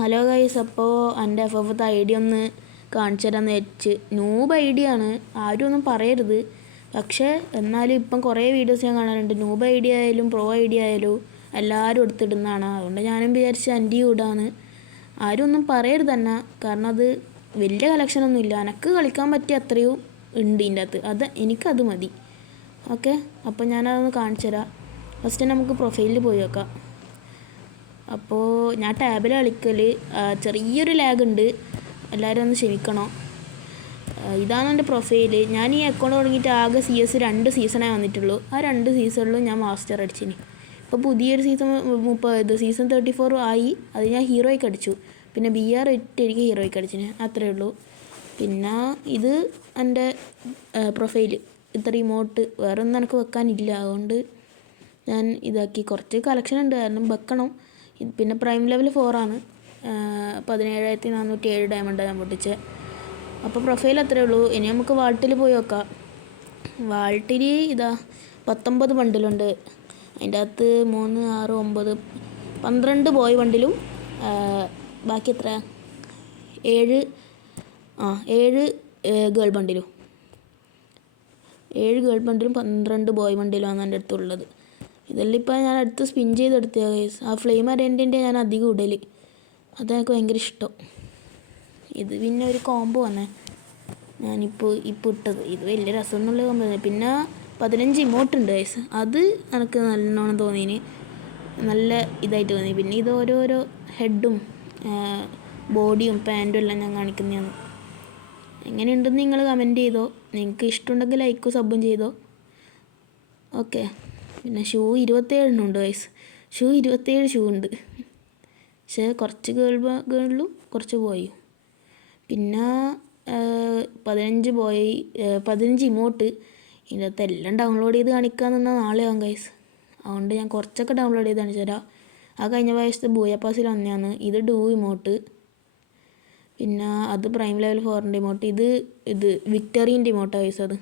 Hello guys, അപ്പോൾ എൻ്റെ F idea ഒന്ന് കാണിച്ചു തരാമെന്ന് വെച്ച്. നൂബ് ഐഡിയ ആണ്, ആരും ഒന്നും പറയരുത്. പക്ഷേ എന്നാലും ഇപ്പം കുറേ വീഡിയോസ് ഞാൻ കാണാറുണ്ട്. നൂബ് ഐഡിയ ആയാലും പ്രോ ഐഡിയ ആയാലും എല്ലാവരും എടുത്തിടുന്നതാണ്. അതുകൊണ്ട് ഞാനും വിചാരിച്ച് എൻ്റെ ഇടാണ്. ആരും ഒന്നും പറയരുത് തന്നെ, കാരണം അത് വലിയ കളക്ഷനൊന്നും ഇല്ല. എനിക്ക് കളിക്കാൻ പറ്റിയ അത്രയും ഉണ്ട് ഇതിൻ്റെ അകത്ത്. എനിക്കത് മതി. ഓക്കെ, അപ്പോൾ ഞാനതൊന്ന് കാണിച്ചു തരാം. ഫസ്റ്റ് നമുക്ക് പ്രൊഫൈലിൽ പോയി വെക്കാം. അപ്പോൾ ഞാൻ ടാബിൽ കളിക്കൽ ചെറിയൊരു ലാഗ് ഉണ്ട്, എല്ലാവരും ഒന്ന് ക്ഷമിക്കണം. ഇതാണ് എൻ്റെ പ്രൊഫൈൽ. ഞാൻ ഈ അക്കൗണ്ട് തുടങ്ങിയിട്ട് ആകെ CS 2 സീസണേ വന്നിട്ടുള്ളൂ. ആ 2 സീസണിലും ഞാൻ മാസ്റ്റർ അടിച്ചിന്. ഇപ്പോൾ പുതിയൊരു സീസൺ 34 ആയി. അത് ഞാൻ ഹീറോയ്ക്ക് അടിച്ചു. പിന്നെ BR 8 എനിക്ക് ഹീറോയ്ക്ക് അടിച്ചിന്, അത്രയേ ഉള്ളൂ. പിന്നെ ഇത് എൻ്റെ പ്രൊഫൈൽ. ഇത്ര ഇമോട്ട് വേറെ ഒന്നും എനിക്ക് വെക്കാനില്ല, അതുകൊണ്ട് ഞാൻ ഇതാക്കി. കുറച്ച് കളക്ഷൻ ഉണ്ട്, കാരണം വെക്കണം. പിന്നെ പ്രൈം ലെവൽ 4 ആണ്. 17,407 ഡയമണ്ടാണ് ഞാൻ പൊട്ടിച്ചത്. അപ്പോൾ പ്രൊഫൈൽ അത്രയേ ഉള്ളൂ. ഇനി നമുക്ക് വാൾട്ടിൽ പോയി നോക്കാം. വാൾട്ടിൽ ഇതാ 19 ബണ്ടിലുണ്ട്. അതിൻ്റെ അകത്ത് 3, 6, 9, 12 ബോയ് ബണ്ടിലും ബാക്കി എത്ര 7 ഗേൾ ബണ്ടിലും 7 ഗേൾ ബണ്ടിലും 12 ബോയ് ബണ്ടിലുമാണ് എൻ്റെ അടുത്തുള്ളത്. ഇതെല്ലാം ഇപ്പോൾ ഞാൻ അടുത്ത് സ്പിൻ ചെയ്തെടുത്ത കേസ്. ആ ഫ്ലെയിം അരേൻ്റെ ഞാൻ അധികം ഇടൽ, അതെനിക്ക് ഭയങ്കര ഇഷ്ടം. ഇത് പിന്നെ ഒരു കോംബോ ആണ് ഞാനിപ്പോൾ ഇട്ടത്. ഇത് വലിയ രസമൊന്നുള്ള കോംബോ തന്നെ. പിന്നെ 15 ഇമോട്ടുണ്ട് കേസ്. അത് എനിക്ക് നല്ലോണം തോന്നിന്, നല്ല ഇതായിട്ട് തോന്നി. പിന്നെ ഇത് ഓരോരോ ഹെഡും ബോഡിയും പാൻറ്റും എല്ലാം ഞാൻ കാണിക്കുന്നതാണ്. എങ്ങനെയുണ്ടെന്ന് നിങ്ങൾ കമൻറ്റ് ചെയ്തോ. നിങ്ങൾക്ക് ഇഷ്ടമുണ്ടെങ്കിൽ ലൈക്കും സബും ചെയ്തോ. ഓക്കെ. പിന്നെ ഷൂ 27 ഉണ്ട് ഗൈസ്. ഷൂ 27 ഷൂ ഉണ്ട്. പക്ഷേ കുറച്ച് ഗേളിലും കുറച്ച് ബോയും. പിന്നെ 15 ഇമോട്ട്. ഇതിൻ്റെ അകത്ത് എല്ലാം ഡൗൺലോഡ് ചെയ്ത് കാണിക്കാൻ നിന്നാൽ നാളെയാവും ഗൈസ്. അതുകൊണ്ട് ഞാൻ കുറച്ചൊക്കെ ഡൗൺലോഡ് ചെയ്ത് കാണിച്ചു തരാം. ആ കഴിഞ്ഞ പ്രാവശ്യത്തെ ബൂയപ്പാസിൽ വന്നതാണ്. ഇത് ഡൂ ഇമോട്ട്. പിന്നെ അത് പ്രൈം ലെവൽ 4 ഇമോട്ട്. ഇത് വിക്ടറീൻ്റെ ഇമോട്ടാണ് ഗൈസ്.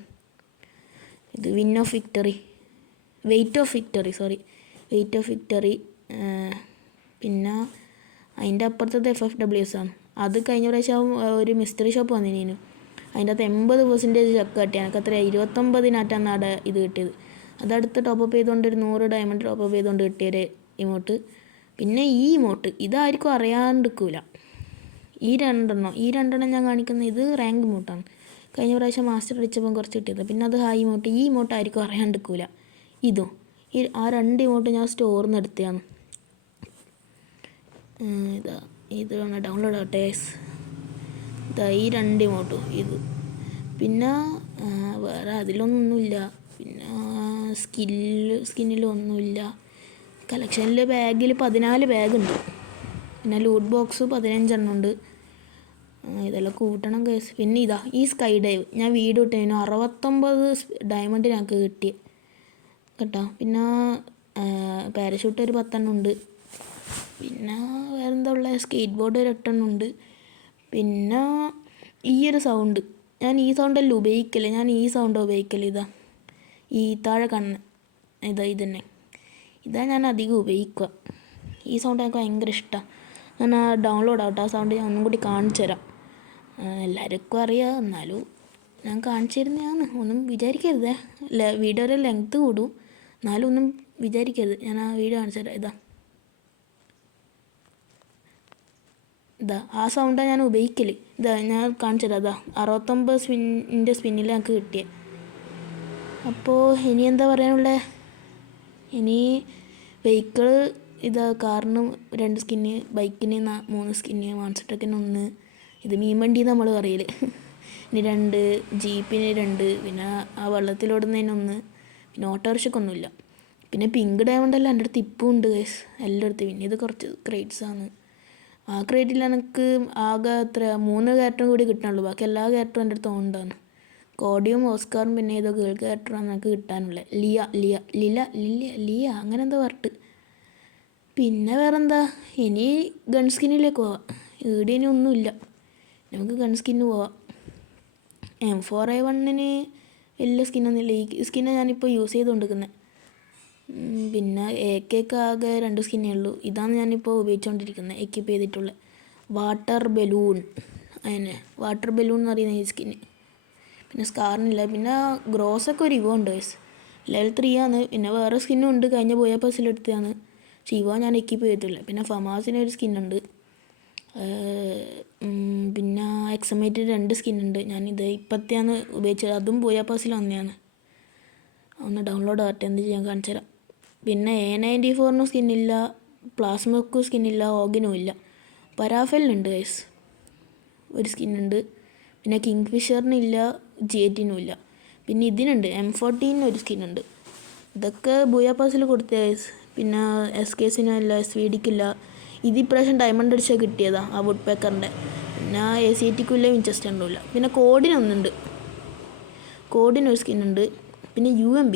ഇത് വെയിറ്റ് ഓഫ് വിക്ടറി. പിന്നെ അതിൻ്റെ അപ്പുറത്തത് FFWS ആണ്. അത് കഴിഞ്ഞ പ്രാവശ്യം ഒരു മിസ്റ്ററി ഷോപ്പ് വന്നിനു. അതിൻ്റെ അകത്ത് 80% ചക്ക കിട്ടി. എനിക്ക് അത്ര 29 അവിടെ ഇത് കിട്ടിയത്. അതടുത്ത് ടോപ്പപ്പ് ചെയ്തുകൊണ്ട് ഒരു 100 ഡയമണ്ട് ടോപ്പപ്പ് ചെയ്തുകൊണ്ട് കിട്ടിയൊരു ഇമോട്ട്. പിന്നെ ഈ ഇമോട്ട് ഇതായിരിക്കും അറിയാണ്ടിരിക്കില്ല. ഈ രണ്ടെണ്ണം ഞാൻ കാണിക്കുന്നത്. ഇത് റാങ്ക് ഇമോട്ടാണ്. കഴിഞ്ഞ പ്രാവശ്യം മാസ്റ്റർ അടിച്ചപ്പം കുറച്ച് കിട്ടിയത്. പിന്നെ അത് ഹൈ ഇമോട്ട്. ഈ ഇമോട്ട് ആയിരിക്കും അറിയാണ്ടിരിക്കില്ല. ആ 2 ഇമോട്ട് ഞാൻ സ്റ്റോറിൽ നിന്ന് എടുത്തതാണ്. ഇത് വേണം ഡൗൺലോഡ് ആവട്ടെ. ഈ 2 ഇമോട്ടും ഇത്. പിന്നെ വേറെ അതിലൊന്നുമില്ല. പിന്നെ സ്കിന്നിലൊന്നുമില്ല. കളക്ഷനിൽ ബാഗിൽ 14 ബാഗുണ്ട്. പിന്നെ ലൂട്ട് ബോക്സ് 15 ഉണ്ട്. ഇതെല്ലാം കൂട്ടണം കേസ്. പിന്നെ ഈ സ്കൈ ഡൈവ് ഞാൻ വീഡിയോ ഇട്ടതിന് 69 ഡയമണ്ട് ഞങ്ങൾക്ക് കിട്ടി കേട്ടോ. പിന്നെ പാരഷൂട്ട് ഒരു 10 ഉണ്ട്. പിന്നെ വേറെന്താ ഉള്ളത്, സ്കേറ്റ് ബോർഡ് ഒരു 8 ഉണ്ട്. പിന്നെ ഈ ഒരു സൗണ്ട്, ഞാൻ ഈ സൗണ്ടല്ല ഉപയോഗിക്കല്. ഞാൻ ഈ സൗണ്ടാണ് ഉപയോഗിക്കൽ. ഈ താഴെ കാണുന്ന ഇതന്നെ ഇതാണ് ഞാൻ അധികം ഉപയോഗിക്കുക. ഈ സൗണ്ട് എനിക്ക് ഭയങ്കര ഇഷ്ടമാണ്. ഞാൻ ഡൗൺലോഡ് ആവട്ടെ. ആ സൗണ്ട് ഞാൻ ഒന്നും കൂടി കാണിച്ചു തരാം. എല്ലാവർക്കും അറിയാം, എന്നാലും ഞാൻ കാണിച്ചു തരുന്നതാണ്. ഒന്നും വിചാരിക്കരുതേ. വീഡിയോയുടെ ലെങ്ത്ത് കൂടും, എന്നാലും ഒന്നും വിചാരിക്കരുത്. ഞാൻ ആ വീഡിയോ കാണിച്ചു തരാം. ആ സൗണ്ടാണ് ഞാൻ ഉപയോഗിക്കൽ. ഞാൻ കാണിച്ചു തരാം. 69 സ്പിന്നിൽ എനിക്ക് കിട്ടിയത്. അപ്പോൾ ഇനി എന്താ പറയാനുള്ളത്? ഇനി വെഹിക്കിൾ കാറിന് 2 സ്കിന്ന്, ബൈക്കിന് 3 സ്കിന്ന്, മാൺസെറ്റക്കിന് 1, ഇത് മീൻവണ്ടി നമ്മൾ പറയൽ. ഇനി 2 ജീപ്പിന് 2, പിന്നെ ആ വെള്ളത്തിലോടുന്നതിന് 1, പിന്നെ ഓട്ടോറിക്ഷയ്ക്കൊന്നുമില്ല. പിന്നെ പിങ്ക് ഡയമണ്ട് എല്ലാം എൻ്റെ അടുത്ത് ഇപ്പം ഉണ്ട് ഗൈസ്, എല്ലായിടത്തും. പിന്നെ ഇത് കുറച്ച് ക്രേറ്റ്സാണ്. ആ ക്രേറ്റിൽ എനിക്ക് ആകെ 3 ക്യാരക്ടറും കൂടി കിട്ടാനുള്ളൂ. ബാക്കി എല്ലാ ക്യാരക്ടറും എൻ്റെ അടുത്ത് ഉണ്ടാണ്. കോഡിയും ഓസ്കാറും പിന്നെ ഏതോ ഗേൾ ക്യാരക്ടറാണ് എനിക്ക് കിട്ടാനുള്ളത്. ലിയ അങ്ങനെ എന്തോ പറഞ്ഞിട്ട്. പിന്നെ വേറെന്താ, ഇനി ഗൺ സ്കിന്നിലേക്ക് പോവാം. ഇവിടെ ഇനി ഒന്നുമില്ല, നമുക്ക് ഗൺ സ്കിന്ന് പോവാം. M4A1 വലിയ സ്കിന്നൊന്നുമില്ല. ഈ സ്കിന്നാണ് ഞാനിപ്പോൾ യൂസ് ചെയ്തുകൊണ്ടിരിക്കുന്നത്. പിന്നെ AK ആകെ 2 സ്കിന്നേ ഉള്ളൂ. ഇതാണ് ഞാനിപ്പോൾ ഉപയോഗിച്ചുകൊണ്ടിരിക്കുന്നത്, എക്യൂപ്പ് ചെയ്തിട്ടുള്ളത്. വാട്ടർ ബലൂൺ, അതിനെ വാട്ടർ ബലൂൺ എന്ന് പറയുന്ന ഈ സ്കിന്ന്. പിന്നെ സ്കാറിനില്ല. പിന്നെ ഗ്രോസൊക്കെ ഒരു ഇവോ ഉണ്ട് ഗൈസ്, ലെവൽ 3 ആണ്. പിന്നെ വേറെ സ്കിന്നും ഉണ്ട്, കഴിഞ്ഞ ബോയ പാസിലെടുത്തതാണ്. പക്ഷേ ഇവോ ഞാൻ എക്യൂപ്പ് ചെയ്തിട്ടില്ല. പിന്നെ ഫമാസിന് ഒരു സ്കിന്നുണ്ട്. പിന്നെ എക്സമേറ്റ് 2 സ്കിന്നുണ്ട്. ഞാനിത് ഇപ്പോഴത്തെയാണ് ഉപയോഗിച്ചത്, അതും ബോയ പാസിൽ വന്നതാണ്. ഒന്ന് ഡൗൺലോഡ് ആകട്ടെ, എന്ത് ചെയ്യാൻ കാണിച്ചു തരാം. പിന്നെ A94 സ്കിന്നില്ല, പ്ലാസ്മക്കും സ്കിന്നില്ല, ഓഗിനും ഇല്ല. പരാഫലിനുണ്ട് ഗൈസ് ഒരു സ്കിന്നുണ്ട്. പിന്നെ കിങ് ഫിഷറിനില്ല, G18 ഇല്ല. പിന്നെ ഇതിനുണ്ട് M14 ഒരു സ്കിന്നുണ്ട്. ഇതൊക്കെ ബൂയ പാസിൽ കൊടുത്ത ഗൈസ്. പിന്നെ SKസിനില്ല, SVDക്കില്ല. ഇതിപ്രാവശ്യം ഡയമണ്ട് അടിച്ചാൽ കിട്ടിയതാണ് ആ വുഡ് പേക്കറിൻ്റെ. പിന്നെ ACTക്കും ഇല്ല, വിൻചെസ്റ്ററിനും ഇല്ല. പിന്നെ കോഡിനൊന്നുണ്ട്, കോഡിനൊരു സ്കിന്നുണ്ട്. പിന്നെ UMB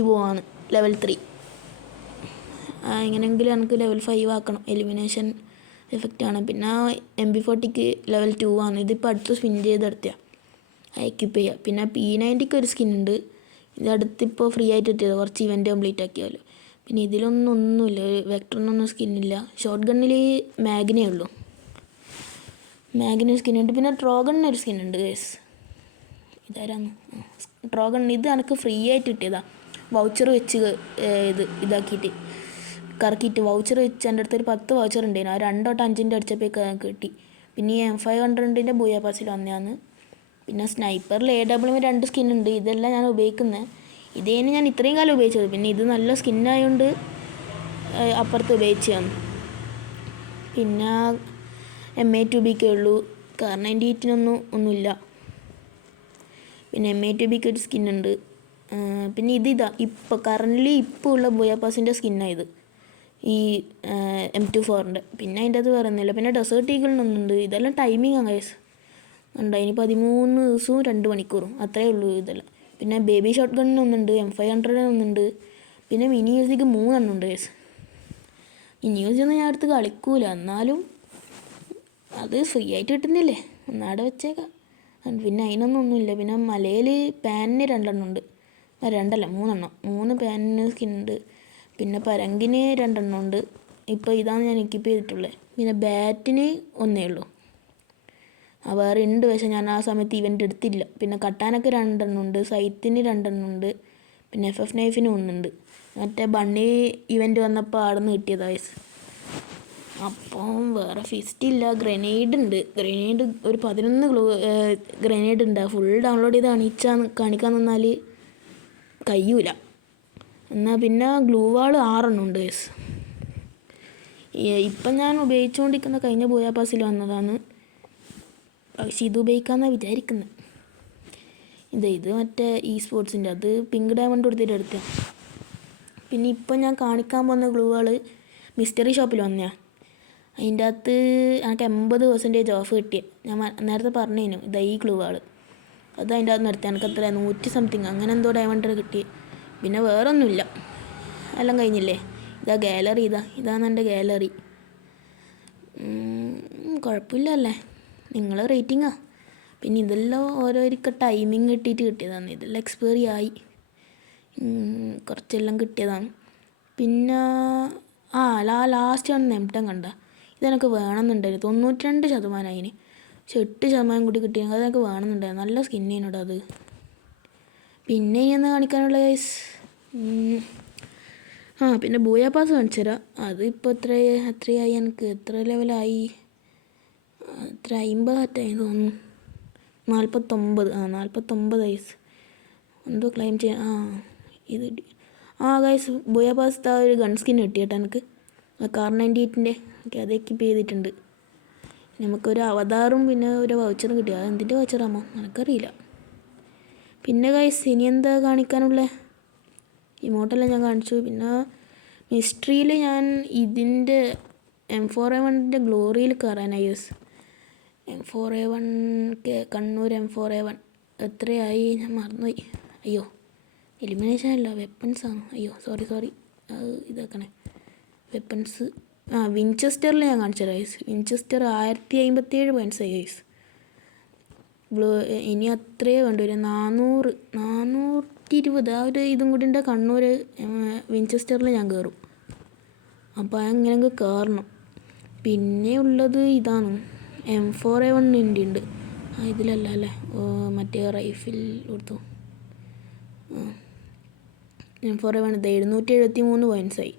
ഇവോ ആണ്, ലെവൽ 3. എങ്ങനെയെങ്കിലും എനിക്ക് ലെവൽ 5 ആക്കണം, എലിമിനേഷൻ എഫക്റ്റാണ്. പിന്നെ MP40ക്ക് ലെവൽ 2 ആണ്. ഇതിപ്പോൾ അടുത്ത് സ്പിൻ ചെയ്തെടുത്തിയാണ്, എക്യൂപ്പ് ചെയ്യുക. പിന്നെ P90ക്ക് ഒരു സ്കിന്നുണ്ട്. ഇത് അടുത്തിപ്പോൾ ഫ്രീ ആയിട്ട് കിട്ടിയത്, കുറച്ച് ഇവൻറ്റ് കംപ്ലീറ്റ് ആക്കിയാലോ. പിന്നെ ഇതിലൊന്നുമില്ല, വെക്ടറിനൊന്നും സ്കിന്നില്ല. ഷോർട്ട് ഗണ്ണിൽ മാഗിനേ ഉള്ളൂ, മാഗിന് സ്കിന്നുണ്ട്. പിന്നെ ട്രോഗണിന് ഒരു സ്കിന്നുണ്ട് ഗൈസ്. ഇതാരാന്ന് ട്രോഗൺ, ഇത് എനിക്ക് ഫ്രീ ആയിട്ട് കിട്ടിയതാണ്. വൗച്ചർ വെച്ച് ഇതാക്കിയിട്ട് കറക്കിയിട്ട് വൗച്ചർ വെച്ച് എൻ്റെ അടുത്തൊരു 10 വൗച്ചർ ഉണ്ടായിരുന്നു. ആ 2 തൊട്ട് 5 അടിച്ചപ്പോൾ കിട്ടി. പിന്നെ ഈ M500ൻ്റെ ബൂയ പാസിൽ വന്നതാണ്. പിന്നെ സ്നൈപ്പറിൽ AW 2 സ്കിന്നുണ്ട്. ഇതെല്ലാം ഞാൻ ഉപയോഗിക്കുന്നത്. ഇതേന് ഞാൻ ഇത്രയും കാലം ഉപയോഗിച്ചത്. പിന്നെ ഇത് നല്ല സ്കിന്നായതുകൊണ്ട് അപ്പുറത്ത് ഉപയോഗിച്ചതാണ്. പിന്നെ MA2Bക്കേ ഉള്ളൂ, കാർ98 ഒന്നുമില്ല. പിന്നെ MA2Bക്ക് ഒരു സ്കിന്നുണ്ട്. പിന്നെ ഇതാ ഇപ്പോൾ കറൻ്റ്ലി ഇപ്പോൾ ഉള്ള ബോയ പാസിൻ്റെ സ്കിന്നായത്, ഈ M24ൻ്റെ. പിന്നെ അതിൻ്റെ അത് പറയുന്നില്ല. പിന്നെ ഡെസേർട്ട് ഈഗിളിനൊന്നുണ്ട്. ഇതെല്ലാം ടൈമിംഗ് ആണ് ഗൈസ്. ഉണ്ട്, ഇനി 13 ദിവസവും 2 മണിക്കൂറും അത്രയേ ഉള്ളൂ ഇതെല്ലാം. പിന്നെ ബേബി ഷോട്ട് ഗണ്ണിനൊന്നുണ്ട്, M500 പിന്നെ മിനി യൂസിക്ക് 3 ഉണ്ട് ഗൈസ്. മിനി യൂസി ഒന്നും ഞാൻ അടുത്ത് കളിക്കൂല, എന്നാലും അത് ഫ്രീ ആയിട്ട് കിട്ടുന്നില്ലേ, ഒന്നാടെ വെച്ചേക്കാം. പിന്നെ അതിനൊന്നുമില്ല. പിന്നെ മലയിൽ പാനിന് 2 ഉണ്ട്, 3 പാനിന് സ്കിന്നുണ്ട്. പിന്നെ പരങ്കിന് 2 ഉണ്ട്. ഇപ്പോൾ ഇതാണ് ഞാൻ എക്യൂപ്പ് ചെയ്തിട്ടുള്ളത്. പിന്നെ ബാറ്റിന് 1 ഉള്ളൂ, വേറെ ഉണ്ട്, പക്ഷേ ഞാൻ ആ സമയത്ത് ഇവൻ്റ് എടുത്തില്ല. പിന്നെ കട്ടാനൊക്കെ 2 ഉണ്ട്, സൈത്തിന് 2 ഉണ്ട്. പിന്നെ FF നൈഫിന് 1 ഉണ്ട്. മറ്റേ ബണ്ണി ഇവൻ്റ് വന്നപ്പോൾ അവിടെ നിന്ന് കിട്ടിയതാ വയസ്സ്. അപ്പം വേറെ ഫിസ്റ്റ് ഇല്ല. ഗ്രനേഡ് ഉണ്ട്, ഗ്രനേഡ് ഒരു 11 ഗ്രനേഡ് ഉണ്ട്. ഫുൾ ഡൗൺലോഡ് ചെയ്ത് കാണിക്കാൻ നിന്നാൽ കഴിയൂല. എന്നാൽ പിന്നെ ഗ്ലൂ വാൾ 6 ഉണ്ട് ഗൈസ്. ഇപ്പം ഞാൻ ഉപയോഗിച്ചുകൊണ്ടിരിക്കുന്ന കഴിഞ്ഞ ബോയ പാസിൽ വന്നതാണ്, പക്ഷേ ഇത് ഉപയോഗിക്കാമെന്നാണ് വിചാരിക്കുന്നത്. ഇത് മറ്റേ സ്പോർട്സിൻ്റെ, അത് പിങ്ക് ഡയമണ്ട് കൊടുത്തിട്ട് എടുത്തതാണ്. പിന്നെ ഇപ്പം ഞാൻ കാണിക്കാൻ പോകുന്ന ഗ്ലൂ വാൾ മിസ്റ്ററി ഷോപ്പിൽ വന്നതാണ്. അതിൻ്റെ അകത്ത് എനിക്ക് 80% ഓഫ് കിട്ടിയ, ഞാൻ നേരത്തെ പറഞ്ഞേനു. ഈ ഗ്ലൂ വാൾ അത് അതിൻ്റെ അകത്ത് നിർത്തി. എനിക്ക് എത്ര 100 സംതിങ് അങ്ങനെ എന്തോ ഡയമണ്ട് കിട്ടി. പിന്നെ വേറൊന്നുമില്ല, എല്ലാം കഴിഞ്ഞില്ലേ. ഗാലറി, ഇതാണ് എൻ്റെ ഗാലറി. കുഴപ്പമില്ല അല്ലേ, നിങ്ങൾ റേറ്റിംഗാ. പിന്നെ ഇതെല്ലാം ഓരോരിക്ക ടൈമിങ് കിട്ടിയിട്ട് കിട്ടിയതാണ്. ഇതെല്ലാം എക്സ്പയറി ആയി, കുറച്ചെല്ലാം കിട്ടിയതാണ്. പിന്നെ ലാസ്റ്റ് ആണ് നെംപ്റ്റം കണ്ട. ഇതെനിക്ക് വേണമെന്നുണ്ടായിരുന്നു, 92% അതിന്. പക്ഷെ 8% കൂടി കിട്ടിയെങ്കിൽ അതെനിക്ക് വേണമെന്നുണ്ടായിരുന്നു. നല്ല സ്കിന്നിനോട് അത്. പിന്നെ ഇനി കാണിക്കാനുള്ള ഗൈസ്, പിന്നെ ബൂയ പാസ് കാണിച്ചു തരാം. അത് ഇപ്പോൾ എത്രയായി എനിക്ക്, എത്ര ലെവലായി, എത്ര 50 ആയി തോന്നുന്നു. 49 ഗൈസ്. എന്തോ ക്ലെയിം ചെയ്യാൻ ഇത് ഗൈസ്, ബൂയ പാസ് ഒരു ഗൺ സ്കിൻ കിട്ടി കേട്ടോ എനിക്ക്, കാർ98ൻ്റെ. ഓക്കെ, അത് എക്യൂപ്പ് ചെയ്തിട്ടുണ്ട്. നമുക്കൊരു അവതാറും പിന്നെ ഒരു വൗച്ചറും കിട്ടി. അത് എന്തിൻ്റെ വൗച്ചറാമോ എനിക്കറിയില്ല. പിന്നെ ഗൈസ് ഇനി എന്താ കാണിക്കാനുള്ള, ഇമോട്ടെല്ലാം ഞാൻ കാണിച്ചു. പിന്നെ മിസ്റ്ററിയിൽ ഞാൻ ഇതിൻ്റെ M4A1ൻ്റെ ഗ്ലോറിയിൽ കയറാനായി ഗൈസ്. M4A1 കണ്ണൂർ M4A1 എത്രയായി ഞാൻ മറന്നുപോയി. അയ്യോ, എലിമിനേഷൻ അല്ല, വെപ്പൺസാണ്. അയ്യോ സോറി, ഇതാക്കണേ. വെപ്പൺസ് വിൻചെസ്റ്ററിൽ ഞാൻ കാണിച്ചത് ഗൈസ്. വിൻചെസ്റ്റർ 1057 പോയിൻറ്റ്സ് ആയി ഗൈസ്. ഇനി അത്രയേ വേണ്ടിവരും, 420. ആ ഒരു ഇതും കൂടി ഉണ്ട്. വിൻചെസ്റ്ററിൽ ഞാൻ കയറും. അപ്പോൾ എങ്ങനെയെങ്കിലും കയറണം. പിന്നെ ഉള്ളത് ഇതാണ് M4A1 എൻ്റെ ഉണ്ട്. ഇതിലല്ല അല്ലേ, മറ്റേ റൈഫിൽ കൊടുത്തു. M4A1 ഇത് 773 പോയിൻറ്റ്സായി.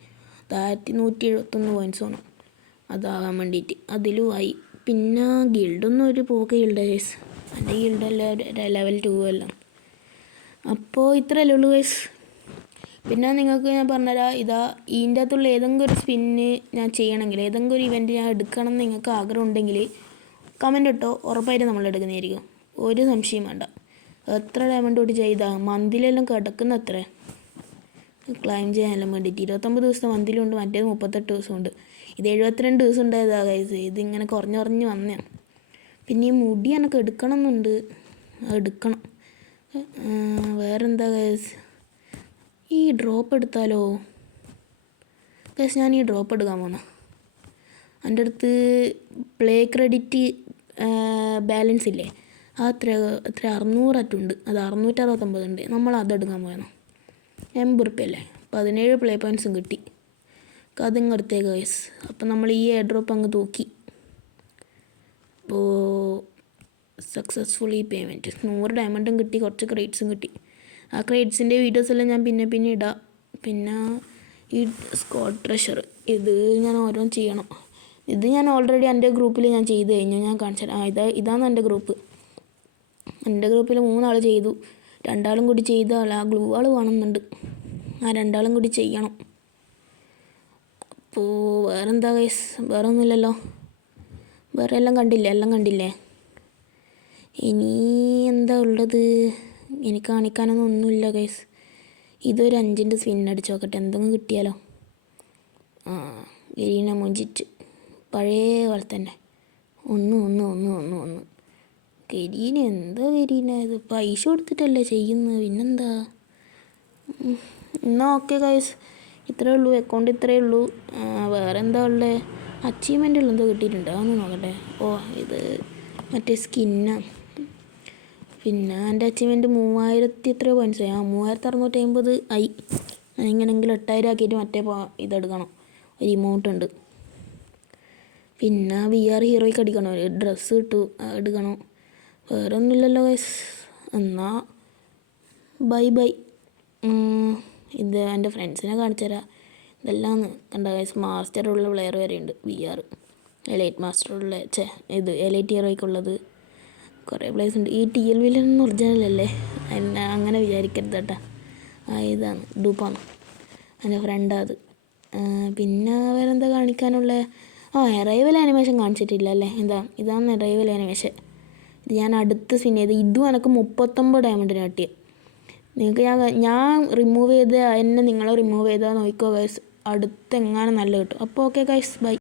1171 പോയിൻറ്റ്സ് വേണം അതാകാൻ വേണ്ടിയിട്ട്. അതിലും ആയി. പിന്നെ ഗിൽഡൊന്നും ഒരു പോക്ക് ഗിൽഡ് ഗൈസ്. എൻ്റെ ഗിൽഡെല്ലാം ലെവൽ 2 എല്ലാം. അപ്പോൾ ഇത്രയല്ലേ ഉള്ളൂ ഗൈസ്. പിന്നെ നിങ്ങൾക്ക് ഞാൻ പറഞ്ഞുതരാം, ഇതാ ഇതിൻ്റെ അകത്തുള്ള ഏതെങ്കിലും ഒരു സ്പിന്ന് ഞാൻ ചെയ്യണമെങ്കിൽ, ഏതെങ്കിലും ഒരു ഇവൻറ്റ് ഞാൻ എടുക്കണം എന്ന് നിങ്ങൾക്ക് ആഗ്രഹം ഉണ്ടെങ്കിൽ കമൻറ്റ് ഇട്ടോ, ഉറപ്പായിട്ട് നമ്മൾ എടുക്കുന്നതായിരിക്കും. ഒരു സംശയം വേണ്ട. എത്ര ഡയമണ്ട് തൊട്ട് ചെയ്താൽ മന്തിലെല്ലാം കിടക്കുന്ന എത്ര ക്ലൈം ചെയ്യാനെല്ലാം വേണ്ടിയിട്ട് 29 ദിവസത്തെ മന്തിലുണ്ട്, മറ്റേത് 38 ദിവസമുണ്ട്. ഇത് 72 ദിവസം ഉണ്ടായതാ ഗൈസ്. ഇതിങ്ങനെ കുറഞ്ഞ് വന്നതാണ്. പിന്നെ ഈ മുടി എനിക്ക് എടുക്കണം എന്നുണ്ട്, എടുക്കണം. വേറെന്താ ഗൈസ്, ഈ ഡ്രോപ്പ് എടുത്താലോ ഗൈസ്? ഞാൻ ഈ ഡ്രോപ്പ് എടുക്കാൻ പോണ. എൻ്റെ അടുത്ത് പ്ലേ ക്രെഡിറ്റ് ബാലൻസ് ഇല്ലേ, അത് എത്ര 600 അറ്റുണ്ട്. അത് 669 ഉണ്ട്. നമ്മൾ അതെടുക്കാൻ പോയതാണ്. 80 റുപ്യല്ലേ, 17 പ്ലേ പോയിൻറ്റ്സും കിട്ടി. അതിങ്ങ് എടുത്തേക്ക് ഗൈസ്. അപ്പം നമ്മൾ ഈ എയർ ഡ്രോപ്പ് അങ്ങ് തൂക്കി. അപ്പോൾ സക്സസ്ഫുള്ളി പേയ്മെൻറ്റ് 100 ഡയമണ്ടും കിട്ടി, കുറച്ച് ക്രെഡിറ്റ്സും കിട്ടി. ആ ക്രെഡിറ്റ്സിൻ്റെ വീഡിയോസ് എല്ലാം ഞാൻ പിന്നെ ഇടാം. പിന്നെ ഈ സ്ക്വാഡ് ട്രഷർ ഇത് ഞാൻ ഓരോന്ന് ചെയ്യണം. ഇത് ഞാൻ ഓൾറെഡി എൻ്റെ ഗ്രൂപ്പിൽ ഞാൻ ചെയ്ത് കഴിഞ്ഞു. ഞാൻ കാണിച്ചു ഇതാണ് എൻ്റെ ഗ്രൂപ്പ്. എൻ്റെ ഗ്രൂപ്പിൽ 3 ആൾ ചെയ്തു. 2 ആളും കൂടി ചെയ്താൽ ആ ഗ്ലൂ ആൾ വേണമെന്നുണ്ട്. ആ 2 ആളും കൂടി ചെയ്യണം. അപ്പോൾ വേറെന്താ ഗൈസ്? വേറെ ഒന്നുമില്ലല്ലോ. വേറെ എല്ലാം കണ്ടില്ലേ? ഇനി എന്താ ഉള്ളത്? എനിക്ക് കാണിക്കാനൊന്നുമില്ല ഗൈസ്. ഇതൊരു 5ൻ്റെ സ്പിൻ അടിച്ച് നോക്കട്ടെ, എന്തെങ്കിലും കിട്ടിയാലോ. ഗരീന മൊഞ്ചിറ്റ് പഴയ പോലെ തന്നെ. ഒന്ന് ഗരീന എന്താ ഗരീന ഇത്? പൈസ കൊടുത്തിട്ടല്ലേ ചെയ്യുന്നത്, പിന്നെന്താ? എന്നാൽ ഓക്കെ ഗൈസ്, ഇത്രയേ ഉള്ളൂ. അക്കൗണ്ട് ഇത്രയേ ഉള്ളൂ. വേറെ എന്താ ഉള്ളത്? അച്ചീവ്മെൻറ്റുകൾ എന്തോ കിട്ടിയിട്ടുണ്ട്, അതൊന്ന് നോക്കട്ടെ. ഇത് മറ്റേ സ്കിന്നാണ്. പിന്നെ എൻ്റെ അച്ചീവ്മെൻറ്റ് 3000 എത്രയോ പോയിൻറ്റ്സ് ആയി. 3650 ആയി. എങ്ങനെയെങ്കിലും 8000 ആക്കിയിട്ട് മറ്റേ ഇതെടുക്കണം. ഒരു ഇമൗണ്ട് ഉണ്ട്. പിന്നെ VR ഹീറോയ്ക്ക് അടിക്കണം, ഒരു ഡ്രസ്സ് കിട്ടു, എടുക്കണം. വേറെ ഒന്നുമില്ലല്ലോ ഗൈസ്. എന്നാൽ ബൈ. ഇത് എൻ്റെ ഫ്രണ്ട്സിനെ കാണിച്ചു തരാം. ഇതെല്ലാം കണ്ട ഗൈസ്, മാസ്റ്ററുള്ള പ്ലെയർ വരെ ഉണ്ട്. VR എലൈറ്റ് മാസ്റ്ററുള്ള ഇത് എലൈറ്റ് ഹീറോയ്ക്കുള്ളത് കുറേ പ്ലേസ് ഉണ്ട്. ഈ TL വില്ലൊന്നും ഒറിജിനൽ അല്ലേ, അങ്ങനെ വിചാരിക്കരുത് കേട്ടോ. ഇതാണ് ഡൂപ്പാണ്, എൻ്റെ ഫ്രണ്ടാണ് അത്. പിന്നെ വേറെ എന്താ കാണിക്കാനുള്ള? എറൈവൽ ആനിമേഷൻ കാണിച്ചിട്ടില്ല അല്ലേ? ഇതാണ് എറൈവൽ ആനിമേഷൻ. ഇത് ഞാൻ അടുത്ത് സ്പിൻ ചെയ്ത്. ഇതും എനിക്ക് 39 ഡയമണ്ടിന് കിട്ടിയത്. നിങ്ങൾക്ക് ഞാൻ റിമൂവ് ചെയ്ത് എന്നെ നിങ്ങൾ റിമൂവ് ചെയ്താൽ നോക്കിക്കോ ഗൈസ്, അടുത്തെങ്ങാനും നല്ല കിട്ടും. അപ്പോൾ ഓക്കെ ഗൈസ്, ബൈ.